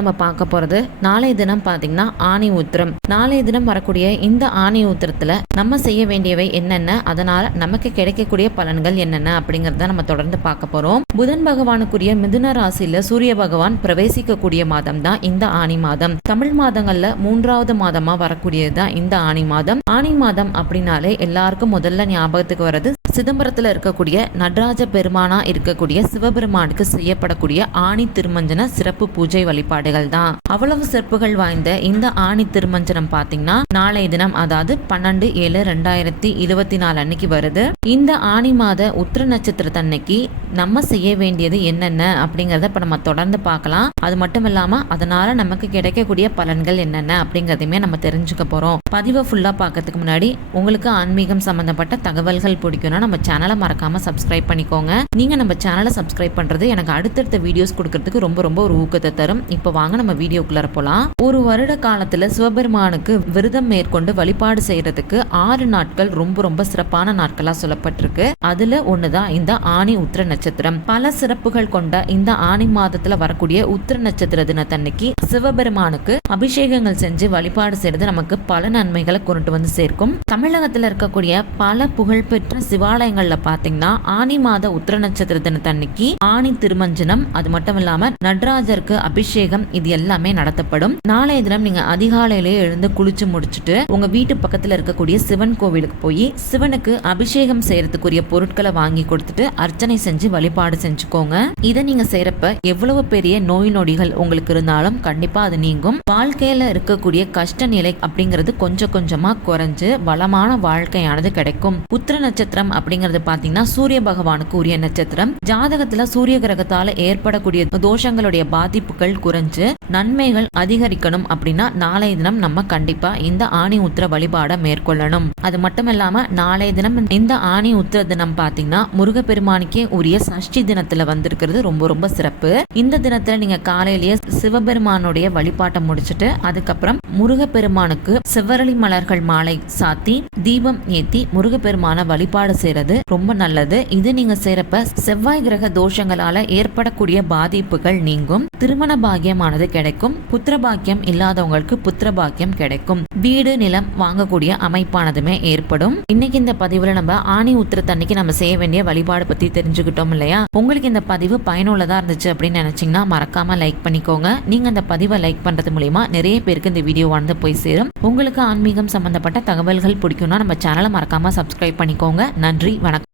நம்ம பார்க்க போறது நாளைய தினம் பாத்தீங்கன்னா ஆணி உத்திரம். நாளைய தினம் வரக்கூடிய இந்த ஆணி உத்திரத்துல நம்ம செய்ய வேண்டியவை என்னென்ன, அதனால நமக்கு கிடைக்கக்கூடிய பலன்கள் என்னென்ன அப்படிங்கறத நம்ம தொடர்ந்து பார்க்க போறோம். புதன் பகவானுக்குரிய மிதுன ராசியில சூரிய பகவான் பிரவேசிக்கக்கூடிய மாதம் தான் இந்த ஆணி மாதம். தமிழ் மாதங்கள்ல 3வது மாதமா வரக்கூடியதுதான் இந்த ஆணி மாதம். ஆணி மாதம் அப்படின்னாலே எல்லாருக்கும் முதல்ல ஞாபகத்துக்கு வர்றது சிதம்பரத்துல இருக்கக்கூடிய நடராஜ பெருமானா இருக்கக்கூடிய சிவபெருமானுக்கு செய்யப்படக்கூடிய ஆணி திருமஞ்சன சிறப்பு பூஜை வழிபாடுகள் தான். அவ்வளவு சிறப்புகள் வாய்ந்த இந்த ஆணி திருமஞ்சனம் பாத்தீங்கன்னா நாளைய தினம், அதாவது 12/7/2024 அன்னைக்கு வருது. இந்த ஆணி மாத உத்திர நட்சத்திரத்தன்னைக்கு நம்ம செய்ய வேண்டியது என்னென்ன அப்படிங்கறத இப்ப நம்ம தொடர்ந்து பார்க்கலாம். அது மட்டும் இல்லாம அதனால நமக்கு கிடைக்கக்கூடிய பலன்கள் என்னென்ன அப்படிங்கறதையுமே நம்ம தெரிஞ்சுக்க போறோம். பதிவை ஃபுல்லா பார்க்கறதுக்கு முன்னாடி உங்களுக்கு ஆன்மீகம் சம்பந்தப்பட்ட தகவல்கள் பிடிக்கும்னா நம்ம சேனலை மறக்காம சப்ஸ்கிரைப் பண்ணிக்கோங்க. நீங்க நம்ம சேனலை சப்ஸ்கிரைப் பண்றது எனக்கு அடுத்தடுத்த வீடியோஸ் கொடுக்கறதுக்கு ரொம்ப ஒரு ஊக்கத்தை தரும். இப்ப வாங்க நம்ம வீடியோக்குள்ள போலாம். ஒரு வருட காலத்துல சிவபெருமானுக்கு விரதம் மேற்கொண்டு வழிபாடு செய்யறதுக்கு 6 நாட்கள் ரொம்ப சிறப்பான நாட்களா சொல்லப்பட்டிருக்கு. அதுல ஒண்ணுதான் இந்த ஆணி உத்திர நட்சத்திரம். பல சிறப்புகள் கொண்ட இந்த ஆணி மாதத்துல வரக்கூடிய உத்திர நட்சத்திர தினத்தன்னைக்கு சிவபெருமானுக்கு அபிஷேகங்கள் செஞ்சு வழிபாடு செய்யறது நமக்கு பல நன்மைகளை கொண்டு வந்து சேர்க்கும். தமிழகத்துல இருக்கக்கூடிய பல புகழ்பெற்ற சிவாலயங்கள்ல பாத்தீங்கன்னா ஆணி மாத உத்திர நட்சத்திர தினத்தன்னைக்கு ஆணி திருமஞ்சனம், அது மட்டும் இல்லாம நடராஜருக்கு அபிஷேகம், இது எல்லாமே நடத்தப்படும். நாளைய தினம் நீங்க அதிகாலையிலேயே எழுந்து குளிச்சு முடிச்சுட்டு உங்க வீட்டு பக்கத்துல இருக்கக்கூடிய சிவன் கோவிலுக்கு போய் சிவனுக்கு அபிஷேகம் செய்யறதுக்குரிய பொருட்களை வாங்கி கொடுத்துட்டு அர்ச்சனை செஞ்சு வழிபாடு செஞ்சுக்கோங்க. இதை நீங்க செய்யறப்ப எவ்வளவு பெரிய நோய் நொடிகள் உங்களுக்கு இருந்தாலும் கண்டிப்பா அது நீங்கும். வாழ்க்கையில இருக்கக்கூடிய கஷ்ட நிலை அப்படிங்கிறது கொஞ்சமா குறைஞ்சு வளமான வாழ்க்கையானது கிடைக்கும். உத்திர நட்சத்திரம் அப்படிங்கறது பாத்தீங்கன்னா சூரிய பகவானுக்கு உரிய நட்சத்திரம். ஜாதகத்துல சூரிய கிரகத்தால ஏற்படக்கூடிய தோஷங்களுடைய பாதிப்புகள் குறைஞ்சு நன்மைகள் அதிகரிக்கணும் அப்படின்னா நாளைய தினம் நம்ம கண்டிப்பா இந்த ஆணி உத்திர வழிபாட மேற்கொள்ளணும். அது மட்டும் இல்லாம நாளைய தினம் இந்த ஆணி உத்திர தினம் பாத்தீங்கன்னா முருகப்பெருமானுக்கே உரிய சஷ்டி தினத்துல வந்திருக்கிறது ரொம்ப சிறப்பு. இந்த தினத்துல நீங்க காலையிலேயே சிவபெருமானுடைய வழிபாட்டை முடிச்சுட்டு அதுக்கப்புறம் முருகப்பெருமானுக்கு செவ்வரளி மலர்கள் மாலை சாத்தி தீபம் ஏத்தி முருகப்பெருமான வழிபாடு செய்யறது ரொம்ப நல்லது. இது நீங்க செய்யறப்ப செவ்வாய் கிரக தோஷங்களால ஏற்படக்கூடிய பாதிப்புகள் நீங்கும். திருமண பாக்கியமானது கிடைக்கும். புத்திர பாக்கியம் இல்லாதவங்களுக்கு புத்திர பாக்கியம் கிடைக்கும். வீடு நிலம் வாங்கக்கூடிய அமைப்பானதுமே ஏற்படும். இன்னைக்கு இந்த பதிவுல நம்ம ஆணி உத்திரத்தன்னைக்கு நம்ம செய்ய வேண்டிய வழிபாடு பத்தி தெரிஞ்சுக்கிட்டோம் இல்லையா? உங்களுக்கு இந்த பதிவு பயனுள்ளதா இருந்துச்சு அப்படின்னு நினைச்சீங்கன்னா மறக்காம லைக் பண்ணிக்கோங்க. நீங்க இந்த பதிவை லைக் பண்றது மூலியமா நிறைய பேருக்கு இந்த வீடியோ வந்து போய் சேரும். உங்களுக்கு ஆன்மீகம் சம்பந்தப்பட்ட தகவல்கள் பிடிக்கும்னா நம்ம சேனலை மறக்காம சப்ஸ்கிரைப் பண்ணிக்கோங்க. நன்றி, வணக்கம்.